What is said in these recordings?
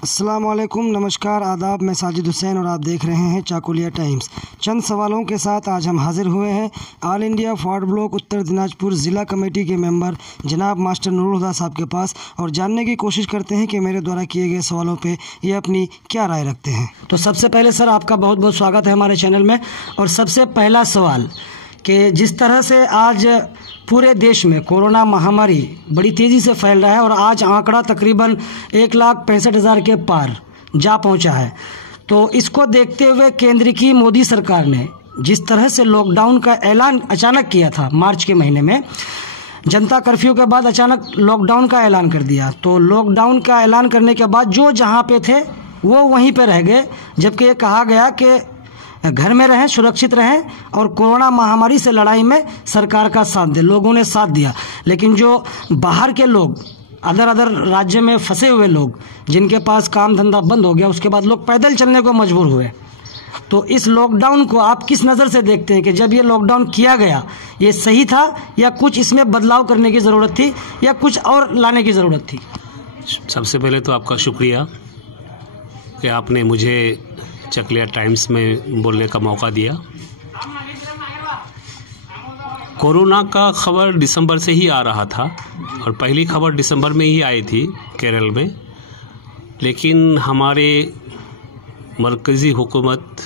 अस्सलाम वालेकुम, नमस्कार, आदाब। मैं साजिद हुसैन और आप देख रहे हैं चाकुलिया टाइम्स। चंद सवालों के साथ आज हम हाजिर हुए हैं all India Forward block Uttar Dinajpur ज़िला कमेटी के मेंबर जनाब मास्टर नूरुल हुदा साहब के पास और जानने की कोशिश करते हैं कि मेरे द्वारा किए गए सवालों पे ये अपनी क्या राय रखते हैं। तो सबसे पहले सर आपका बहुत बहुत स्वागत है हमारे चैनल में। और सबसे पहला सवाल कि जिस तरह से आज पूरे देश में कोरोना महामारी बड़ी तेज़ी से फैल रहा है और आज आंकड़ा तकरीबन 1,65,000 के पार जा पहुंचा है, तो इसको देखते हुए केंद्र की मोदी सरकार ने जिस तरह से लॉकडाउन का ऐलान अचानक किया था मार्च के महीने में, जनता कर्फ्यू के बाद अचानक लॉकडाउन का ऐलान कर दिया। तो लॉकडाउन का ऐलान करने के बाद जो जहां पे थे वो वहीं पे रह गए, जबकि ये कहा गया कि घर में रहें, सुरक्षित रहें और कोरोना महामारी से लड़ाई में सरकार का साथ दें। लोगों ने साथ दिया, लेकिन जो बाहर के लोग, अदर राज्य में फंसे हुए लोग, जिनके पास काम धंधा बंद हो गया, उसके बाद लोग पैदल चलने को मजबूर हुए। तो इस लॉकडाउन को आप किस नज़र से देखते हैं कि जब ये लॉकडाउन किया गया ये सही था या कुछ इसमें बदलाव करने की ज़रूरत थी या कुछ और लाने की ज़रूरत थी? सबसे पहले तो आपका शुक्रिया कि आपने मुझे चकलिया टाइम्स में बोलने का मौका दिया। कोरोना का खबर दिसंबर से ही आ रहा था और पहली खबर दिसंबर में ही आई थी केरल में, लेकिन हमारे मरकज़ी हुकूमत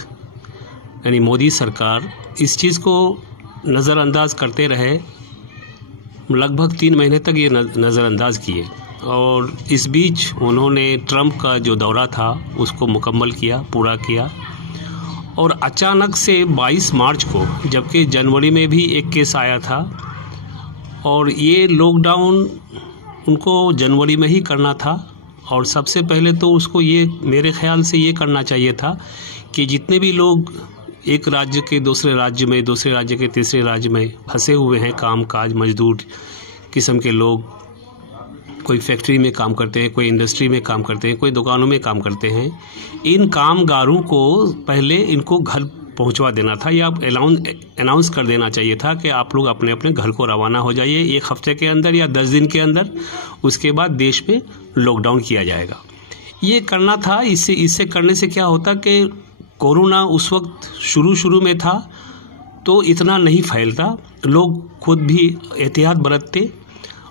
यानी मोदी सरकार इस चीज़ को नज़रअंदाज करते रहे। लगभग 3 महीने तक ये नज़रअंदाज किए और इस बीच उन्होंने ट्रंप का जो दौरा था उसको मुकम्मल किया, पूरा किया। और अचानक से 22 मार्च को, जबकि जनवरी में भी एक केस आया था, और ये लॉकडाउन उनको जनवरी में ही करना था। और सबसे पहले तो उसको ये मेरे ख्याल से ये करना चाहिए था कि जितने भी लोग एक राज्य के दूसरे राज्य में, दूसरे राज्य के तीसरे राज्य में फंसे हुए हैं, काम काज मजदूर किस्म के लोग, कोई फैक्ट्री में काम करते हैं, कोई इंडस्ट्री में काम करते हैं, कोई दुकानों में काम करते हैं, इन कामगारों को पहले इनको घर पहुंचवा देना था या अनाउंस कर देना चाहिए था कि आप लोग अपने अपने घर को रवाना हो जाइए 1 हफ्ते के अंदर या 10 दिन के अंदर। उसके बाद देश में लॉकडाउन किया जाएगा, ये करना था। इससे करने से क्या होता कि कोरोना उस वक्त शुरू में था तो इतना नहीं फैलता, लोग खुद भी एहतियात बरतते।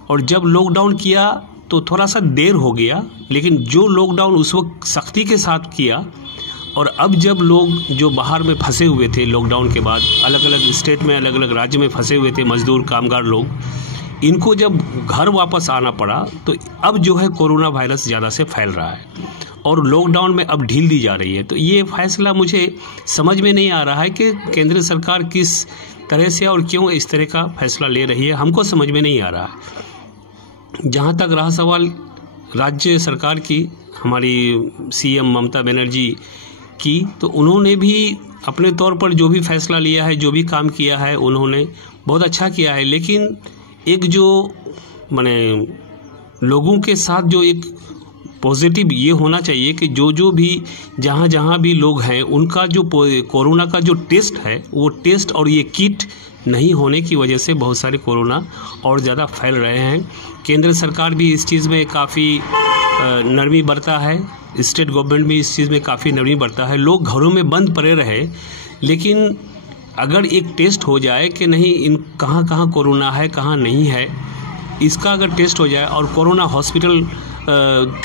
और जब लॉकडाउन किया तो थोड़ा सा देर हो गया, लेकिन जो लॉकडाउन उस वक्त सख्ती के साथ किया, और अब जब लोग जो बाहर में फंसे हुए थे लॉकडाउन के बाद, अलग अलग स्टेट में, अलग अलग राज्य में फंसे हुए थे मजदूर कामगार लोग, इनको जब घर वापस आना पड़ा तो अब जो है कोरोना वायरस ज़्यादा से फैल रहा है और लॉकडाउन में अब ढील दी जा रही है। तो ये फैसला मुझे समझ में नहीं आ रहा है कि केंद्र सरकार किस तरह से और क्यों इस तरह का फैसला ले रही है, हमको समझ में नहीं आ रहा है। जहाँ तक रहा सवाल राज्य सरकार की, हमारी सीएम ममता बनर्जी की, तो उन्होंने भी अपने तौर पर जो भी फैसला लिया है, जो भी काम किया है, उन्होंने बहुत अच्छा किया है। लेकिन एक जो माने लोगों के साथ जो एक पॉजिटिव ये होना चाहिए कि जो भी जहाँ भी लोग हैं उनका जो कोरोना का जो टेस्ट है, वो टेस्ट और ये किट नहीं होने की वजह से बहुत सारे कोरोना और ज़्यादा फैल रहे हैं। केंद्र सरकार भी इस चीज़ में काफ़ी नरमी बरता है, स्टेट गवर्नमेंट भी इस चीज़ में काफ़ी नरमी बरता है। लोग घरों में बंद पड़े रहे, लेकिन अगर एक टेस्ट हो जाए कि नहीं इन कहाँ कोरोना है, कहाँ नहीं है, इसका अगर टेस्ट हो जाए और कोरोना हॉस्पिटल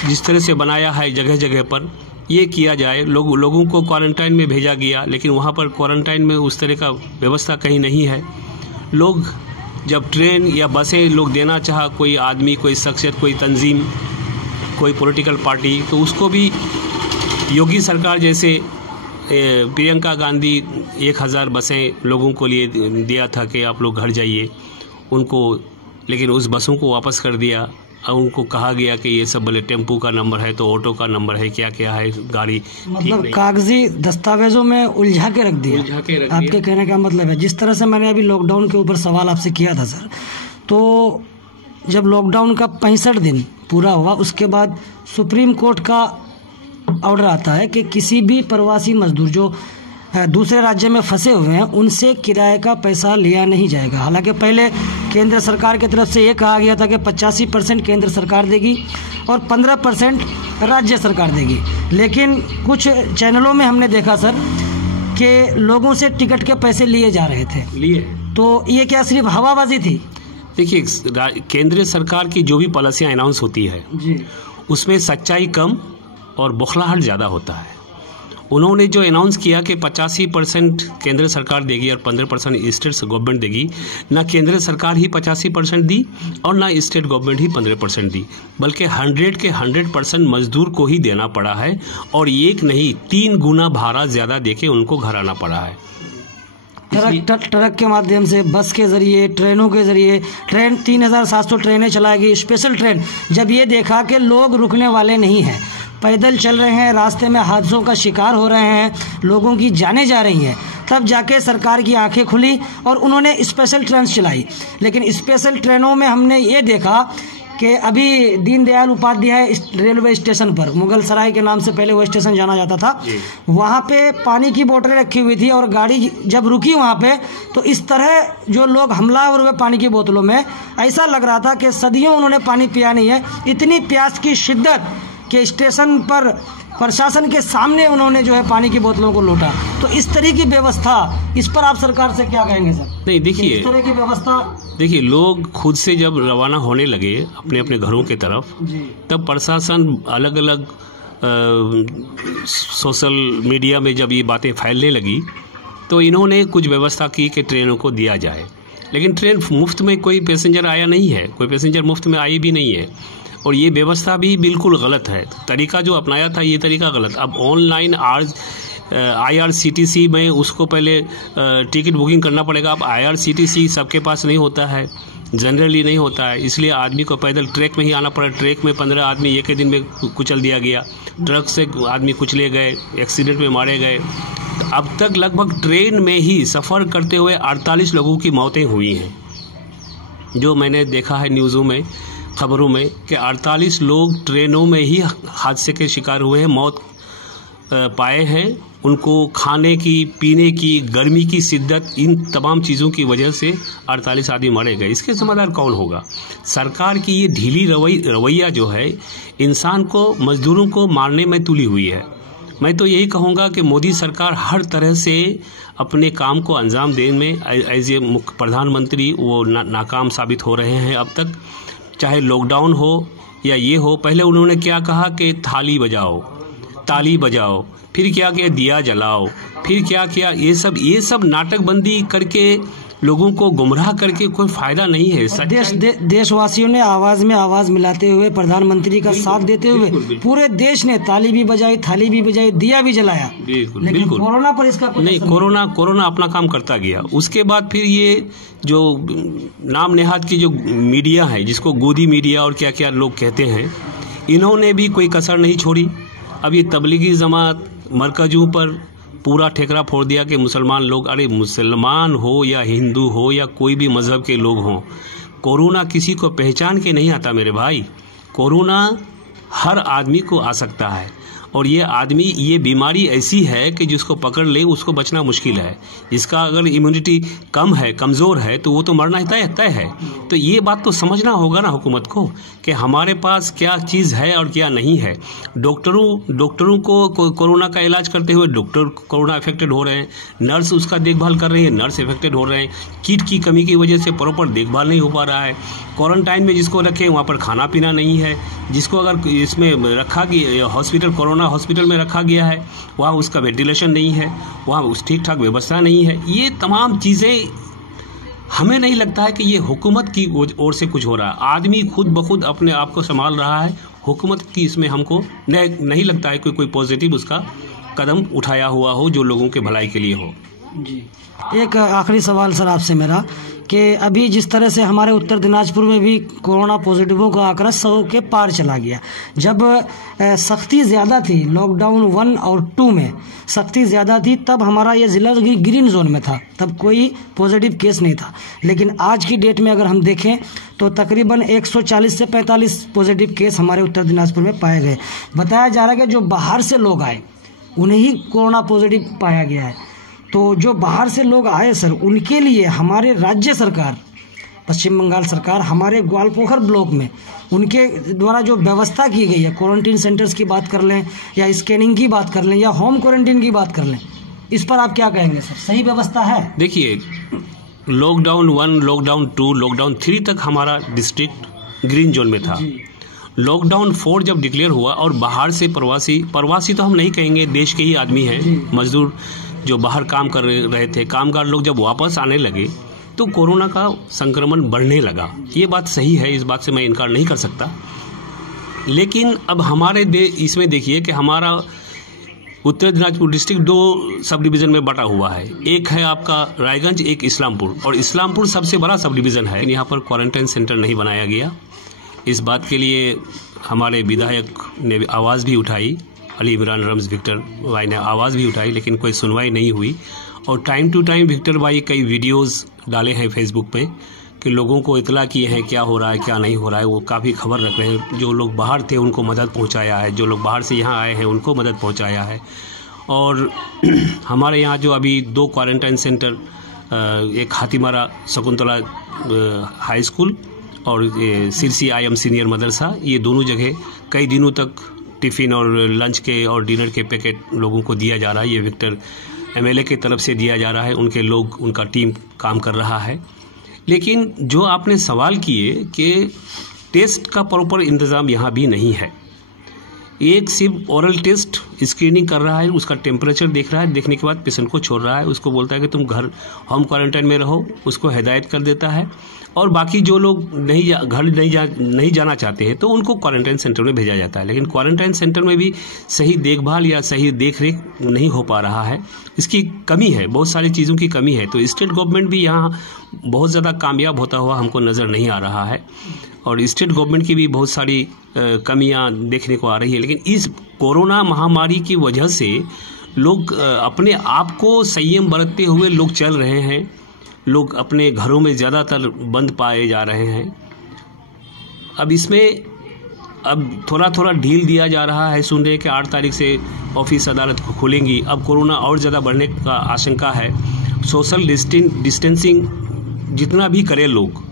जिस तरह से बनाया है जगह जगह पर ये किया जाए, लोगों को क्वारंटाइन में भेजा गया, लेकिन वहाँ पर क्वारंटाइन में उस तरह का व्यवस्था कहीं नहीं है। लोग जब ट्रेन या बसें लोग देना चाहा, कोई आदमी, कोई शख्सियत, कोई तंजीम, कोई पॉलिटिकल पार्टी, तो उसको भी योगी सरकार जैसे प्रियंका गांधी 1000 बसें लोगों को लिए दिया था कि आप लोग घर जाइए उनको, लेकिन उस बसों को वापस कर दिया और उनको कहा गया कि ये सब भले टेम्पू का नंबर है तो ऑटो का नंबर है, क्या है गाड़ी, मतलब कागजी दस्तावेजों में उलझा के रख दिया। आपके कहने का मतलब है, जिस तरह से मैंने अभी लॉकडाउन के ऊपर सवाल आपसे किया था सर, तो जब लॉकडाउन का 65 दिन पूरा हुआ उसके बाद सुप्रीम कोर्ट का ऑर्डर आता है कि किसी भी प्रवासी मजदूर जो दूसरे राज्य में फंसे हुए हैं उनसे किराए का पैसा लिया नहीं जाएगा। हालांकि पहले केंद्र सरकार की तरफ से ये कहा गया था कि 85% केंद्र सरकार देगी और 15% राज्य सरकार देगी। लेकिन कुछ चैनलों में हमने देखा सर कि लोगों से टिकट के पैसे लिए जा रहे थे। तो ये क्या सिर्फ हवाबाजी थी? देखिए, केंद्र सरकार की जो भी पॉलिसियाँ अनाउंस होती है जी, उसमें सच्चाई कम और बौखलाहट ज़्यादा होता है। उन्होंने जो अनाउंस किया कि 85% केंद्र सरकार देगी और 15% स्टेट गवर्नमेंट देगी, ना केंद्र सरकार ही 85% दी और ना स्टेट गवर्नमेंट ही 15% दी, बल्कि 100 के 100% मजदूर को ही देना पड़ा है और एक नहीं 3 गुना भाड़ा ज़्यादा देके उनको घर आना पड़ा है। ट्रक के माध्यम से, बस के जरिए, ट्रेनों के जरिए, ट्रेन 3700 ट्रेनें चलाएगी, स्पेशल ट्रेन। जब ये देखा कि लोग रुकने वाले नहीं हैं, पैदल चल रहे हैं, रास्ते में हादसों का शिकार हो रहे हैं, लोगों की जानें जा रही हैं, तब जाके सरकार की आंखें खुली और उन्होंने स्पेशल ट्रेन चलाई। लेकिन स्पेशल ट्रेनों में हमने ये देखा कि अभी दीनदयाल उपाध्याय रेलवे स्टेशन पर, मुगल सराय के नाम से पहले वो स्टेशन जाना जाता था, वहाँ पे पानी की बोतलें रखी हुई थी और गाड़ी जब रुकी वहाँ पे तो इस तरह जो लोग हमलावर हुए पानी की बोतलों में, ऐसा लग रहा था कि सदियों उन्होंने पानी पिया नहीं है। इतनी प्यास की शिद्दत कि स्टेशन पर प्रशासन के सामने उन्होंने जो है पानी की बोतलों को लूटा। तो इस तरह की व्यवस्था, इस पर आप सरकार से क्या कहेंगे सर? नहीं, देखिए, इस तरह की व्यवस्था, देखिए, लोग खुद से जब रवाना होने लगे अपने अपने घरों की तरफ, तब प्रशासन अलग अलग सोशल मीडिया में जब ये बातें फैलने लगी तो इन्होंने कुछ व्यवस्था की कि ट्रेनों को दिया जाए। लेकिन ट्रेन मुफ्त में कोई पैसेंजर आया नहीं है, कोई पैसेंजर मुफ्त में आई भी नहीं है और ये व्यवस्था भी बिल्कुल गलत है। तरीका जो अपनाया था ये तरीका गलत। अब ऑनलाइन IRCTC में उसको पहले टिकट बुकिंग करना पड़ेगा। अब IRCTC सबके पास नहीं होता है, जनरली नहीं होता है, इसलिए आदमी को पैदल ट्रैक में ही आना पड़ा। ट्रैक में 15 आदमी एक ही दिन में कुचल दिया गया, ट्रक से आदमी कुचले गए, एक्सीडेंट में मारे गए। तो अब तक लगभग ट्रेन में ही सफ़र करते हुए 48 लोगों की मौतें हुई हैं, जो मैंने देखा है न्यूज़ों में, खबरों में, कि 48 लोग ट्रेनों में ही हादसे के शिकार हुए हैं, मौत पाए हैं। उनको खाने की, पीने की, गर्मी की शिद्दत, इन तमाम चीज़ों की वजह से 48 आदमी मारे गए। इसके जिम्मेदार कौन होगा? सरकार की ये ढीली रवैया जो है इंसान को, मजदूरों को मारने में तुली हुई है। मैं तो यही कहूँगा कि मोदी सरकार हर तरह से अपने काम को अंजाम देने में एज ए प्रधानमंत्री वो नाकाम साबित हो रहे हैं अब तक। चाहे लॉकडाउन हो या ये हो, पहले उन्होंने क्या कहा कि थाली बजाओ, ताली बजाओ, फिर क्या किया, दिया जलाओ, फिर क्या किया, ये सब नाटकबंदी करके लोगों को गुमराह करके कोई फायदा नहीं है। देशवासियों ने आवाज में आवाज मिलाते हुए, प्रधानमंत्री का साथ देते हुए पूरे देश ने ताली भी बजाई, थाली भी बजाई, दिया भी जलाया। बिल्कुल। कोरोना पर इसका नहीं, कोरोना अपना काम करता गया। उसके बाद फिर ये जो नाम नेहाद की जो मीडिया है, जिसको गोदी मीडिया और क्या क्या लोग कहते हैं, इन्होंने भी कोई कसर नहीं छोड़ी। अब ये तबलीगी जमात मरकजों पर पूरा ठेकरा फोड़ दिया कि मुसलमान लोग, अरे मुसलमान हो या हिंदू हो या कोई भी मजहब के लोग हों, कोरोना किसी को पहचान के नहीं आता मेरे भाई। कोरोना हर आदमी को आ सकता है और ये बीमारी ऐसी है कि जिसको पकड़ ले उसको बचना मुश्किल है। इसका अगर इम्यूनिटी कम है, कमज़ोर है, तो वो तो मरना तय है। तो ये बात तो समझना होगा ना हुकूमत को कि हमारे पास क्या चीज़ है और क्या नहीं है। डॉक्टरों को कोरोना का इलाज करते हुए डॉक्टर कोरोना इफेक्टेड हो रहे हैं, नर्स उसका देखभाल कर रही है, नर्स इफेक्टेड हो रहे हैं, किट की कमी की वजह से प्रॉपर देखभाल नहीं हो पा रहा है। क्वारंटाइन में जिसको रखे वहाँ पर खाना पीना नहीं है, जिसको अगर इसमें रखा गया हॉस्पिटल, कोरोना हॉस्पिटल में रखा गया है, वहाँ उसका वेंटिलेशन नहीं है, वहाँ उस ठीक ठाक व्यवस्था नहीं है। ये तमाम चीज़ें हमें नहीं लगता है कि ये हुकूमत की ओर से कुछ हो रहा है। आदमी खुद ब खुद अपने आप को संभाल रहा है। हुकूमत की इसमें हमको नहीं लगता है कि कोई पॉजिटिव उसका कदम उठाया हुआ हो जो लोगों के भलाई के लिए हो। जी, एक आखिरी सवाल सर आपसे मेरा, कि अभी जिस तरह से हमारे उत्तर दिनाजपुर में भी कोरोना पॉजिटिवों का आंकड़ा 100 के पार चला गया। जब सख्ती ज़्यादा थी, लॉकडाउन 1 और 2 में सख्ती ज़्यादा थी, तब हमारा ये ज़िला ग्रीन जोन में था, तब कोई पॉजिटिव केस नहीं था। लेकिन आज की डेट में अगर हम देखें तो तकरीबन 140 से 45 पॉजिटिव केस हमारे उत्तर दिनाजपुर में पाए गए। बताया जा रहा है कि जो बाहर से लोग आए उन्हें ही कोरोना पॉजिटिव पाया गया है। तो जो बाहर से लोग आए सर, उनके लिए हमारे राज्य सरकार पश्चिम बंगाल सरकार हमारे ग्वालपोखर ब्लॉक में उनके द्वारा जो व्यवस्था की गई है, क्वारंटीन सेंटर्स की बात कर लें या स्कैनिंग की बात कर लें या होम क्वारंटीन की बात कर लें, इस पर आप क्या कहेंगे सर? सही व्यवस्था है? देखिए, लॉकडाउन 1, लॉकडाउन 2, लॉकडाउन 3 तक हमारा डिस्ट्रिक्ट ग्रीन जोन में था। लॉकडाउन 4 जब डिक्लेयर हुआ और बाहर से प्रवासी तो हम नहीं कहेंगे, देश के ही आदमी हैं, मजदूर जो बाहर काम कर रहे थे, कामगार लोग जब वापस आने लगे तो कोरोना का संक्रमण बढ़ने लगा। ये बात सही है, इस बात से मैं इनकार नहीं कर सकता। लेकिन अब हमारे इसमें देखिए कि हमारा Uttar Dinajpur district 2 sub division में बटा हुआ है। एक है आपका रायगंज, एक इस्लामपुर, और इस्लामपुर सबसे बड़ा सब डिवीज़न है। यहाँ पर क्वारंटाइन सेंटर नहीं बनाया गया। इस बात के लिए हमारे विधायक ने आवाज़ भी उठाई, अली इमरान रम्ज़ विक्टर भाई ने आवाज़ भी उठाई, लेकिन कोई सुनवाई नहीं हुई। और टाइम टू टाइम विक्टर भाई कई वीडियोस डाले हैं फेसबुक पे कि लोगों को इतला किए हैं क्या हो रहा है क्या नहीं हो रहा है। वो काफ़ी खबर रख रहे हैं। जो लोग बाहर थे उनको मदद पहुंचाया है, जो लोग बाहर से यहाँ आए हैं उनको मदद पहुंचाया है। और हमारे यहाँ जो अभी 2 क्वारंटाइन सेंटर, एक हाथीमारा शकुंतला हाई स्कूल और सिरसी IM सीनियर मदरसा, ये दोनों जगह कई दिनों तक टिफ़िन और लंच के और डिनर के पैकेट लोगों को दिया जा रहा है। ये विक्टर MLA की तरफ से दिया जा रहा है, उनके लोग, उनका टीम काम कर रहा है। लेकिन जो आपने सवाल किए कि टेस्ट का प्रॉपर इंतज़ाम यहाँ भी नहीं है। एक सिर्फ ओरल टेस्ट स्क्रीनिंग कर रहा है, उसका टेम्परेचर देख रहा है, देखने के बाद पेशेंट को छोड़ रहा है, उसको बोलता है कि तुम घर होम क्वारंटाइन में रहो, उसको हिदायत कर देता है। और बाकी जो लोग घर नहीं जाना चाहते हैं तो उनको क्वारंटाइन सेंटर में भेजा जाता है। लेकिन क्वारंटाइन सेंटर में भी सही देखभाल या सही देखरेख नहीं हो पा रहा है, इसकी कमी है, बहुत सारी चीज़ों की कमी है। तो स्टेट गवर्नमेंट भी यहाँ बहुत ज़्यादा कामयाब होता हुआ हमको नज़र नहीं आ रहा है, और स्टेट गवर्नमेंट की भी बहुत सारी कमियां देखने को आ रही है। लेकिन इस कोरोना महामारी की वजह से लोग अपने आप को संयम बरतते हुए लोग चल रहे हैं। लोग अपने घरों में ज़्यादातर बंद पाए जा रहे हैं। अब इसमें थोड़ा थोड़ा ढील दिया जा रहा है। सुन रहे हैं कि 8 तारीख से ऑफिस अदालत खुलेंगी। अब कोरोना और ज़्यादा बढ़ने का आशंका है। सोशल डिस्टेंसिंग जितना भी करें लोग,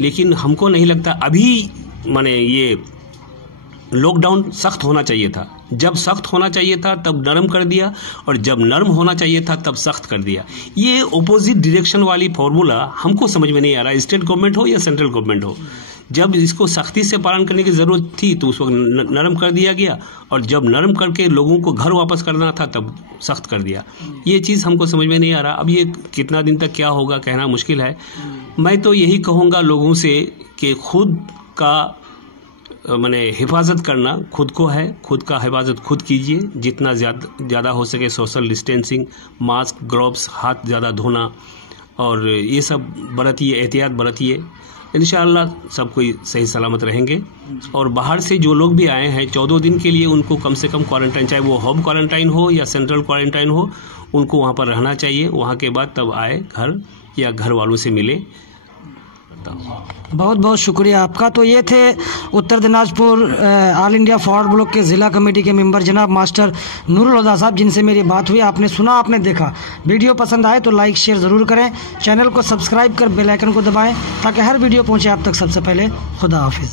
लेकिन हमको नहीं लगता अभी माने ये लॉकडाउन सख्त होना चाहिए था। जब सख्त होना चाहिए था तब नरम कर दिया, और जब नरम होना चाहिए था तब सख्त कर दिया। ये ऑपोजिट डायरेक्शन वाली फॉर्मूला हमको समझ में नहीं आ रहा, स्टेट गवर्नमेंट हो या सेंट्रल गवर्नमेंट हो। जब इसको सख्ती से पालन करने की ज़रूरत थी तो उस वक्त नरम कर दिया गया, और जब नरम करके लोगों को घर वापस करना था तब सख्त कर दिया। ये चीज़ हमको समझ में नहीं आ रहा। अब ये कितना दिन तक क्या होगा कहना मुश्किल है। मैं तो यही कहूँगा लोगों से कि खुद का माने हिफाजत करना खुद को है, खुद का हिफाजत खुद कीजिए। जितना ज़्यादा हो सके सोशल डिस्टेंसिंग, मास्क, ग्लव्स, हाथ ज़्यादा धोना और ये सब बरतिए, एहतियात बरतिए। इंशाअल्लाह सब कोई सही सलामत रहेंगे। और बाहर से जो लोग भी आए हैं 14 दिन के लिए उनको कम से कम क्वारंटाइन, चाहे वो होम क्वारंटाइन हो या सेंट्रल क्वारंटाइन हो, उनको वहाँ पर रहना चाहिए। वहाँ के बाद तब आए घर या घर वालों से मिले। बहुत बहुत शुक्रिया आपका। तो ये थे Uttar Dinajpur All India Forward Bloc के ज़िला कमेटी के मेंबर जनाब मास्टर नूरुल हुदा साहब, जिनसे मेरी बात हुई। आपने सुना, आपने देखा। वीडियो पसंद आए तो लाइक शेयर ज़रूर करें। चैनल को सब्सक्राइब कर बेल आइकन को दबाएं ताकि हर वीडियो पहुंचे आप तक सबसे पहले। खुदा हाफिज़।